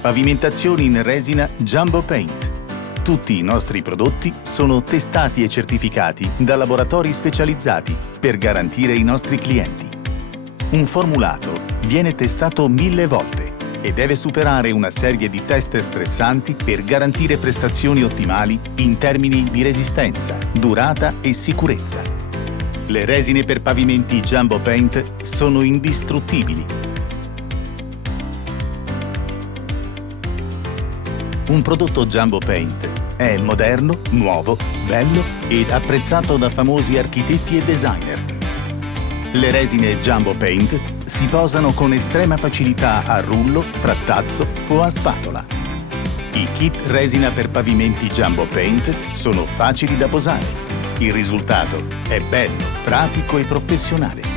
Pavimentazioni in resina Jumbo Paint. Tutti i nostri prodotti sono testati e certificati da laboratori specializzati per garantire i nostri clienti. Un formulato viene testato 1000 volte e deve superare una serie di test stressanti per garantire prestazioni ottimali in termini di resistenza, durata e sicurezza. Le resine per pavimenti Jumbo Paint sono indistruttibili. Un prodotto Jumbo Paint è moderno, nuovo, bello ed apprezzato da famosi architetti e designer. Le resine Jumbo Paint si posano con estrema facilità a rullo, frattazzo o a spatola. I kit resina per pavimenti Jumbo Paint sono facili da posare. Il risultato è bello, pratico e professionale.